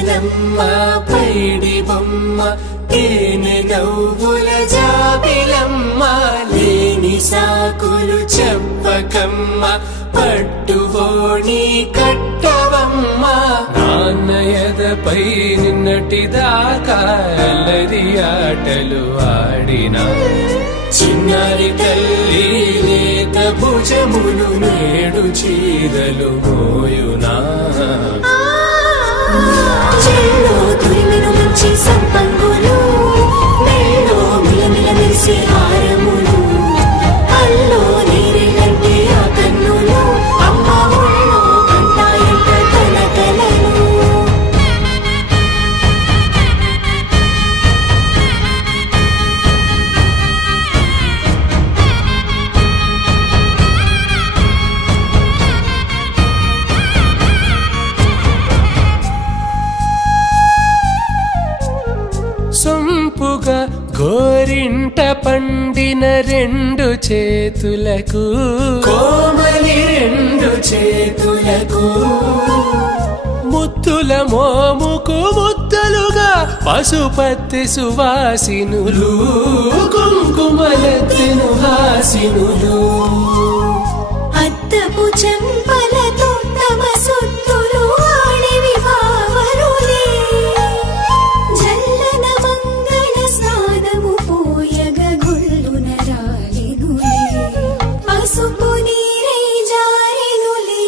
చందనమ్మ పైడి బొమ్మ తేనె నవ్వుల జాబిలమ్మ లేని సాకులు చెప్పకమ్మ పట్టువోణి కట్టవమ్మ నాన్నయదపై నిన్నటిదాకా అల్లరి ఆటలు ఆడినా చిన్నారి తల్లి లేత భుజములు నేడు చీరలు మోయునా చెల్లో తురిమెను మంచి సంపంగులు మెల్లో మిలమిల మెరిసే హారములు అల్లో నీరెళ్ళంటే ఆ కన్నులు అమ్మ ఒళ్ళో కంటాయంట తన కలను సొంపుగా గోరింట పండిన రెండు చేతులకు కోమలి రెండు చేతులకు ముద్దుల మోముకు ముద్దలుగా పశుపతి సువాసినులు కుంకుమలెత్తెను హాసినులు అద్దపు చెంపలతో తమ సొత్తులు ఆడివి బావరులే జల్లన మంగళ స్నానము పోయగ గుళ్ళున రాలెనులే పసుపు నీరై జారెనులే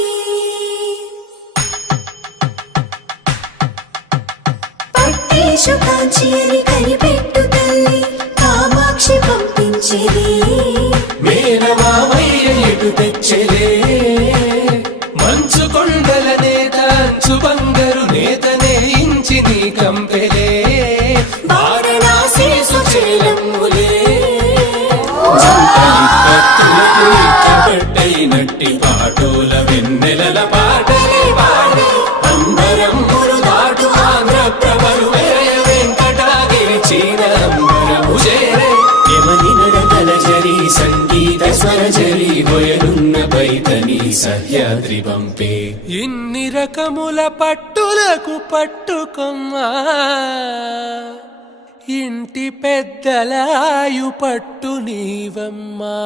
పట్టేషు కాంచి అని కనిపెట్టు తల్లి కామాక్షి పంపించేది మేనమామయ్య ఎటు తెచ్చలే మంచు కొండల నేత అంచు బంగారు నేతనే ఇంచి నీ కంపెలే వారణాసి సుచేలమ్ములే పట్టైనట్టి పాటోల వెన్నెలల పాటలే పాడే అంబరమ్ములు దాటు ఆంధ్ర ప్రభలు వేయ వెంకటాగిరి చీర అంబరము చేరే యమని నడకల జరి సంగీత స్వర జరి హొయలున్న పైతని సహ్యాద్రి పంపే ఇన్ని రకముల పట్టులకు పట్టుకొమ్మా ఇంటి పెద్దలాయు పట్టు నీవమ్మా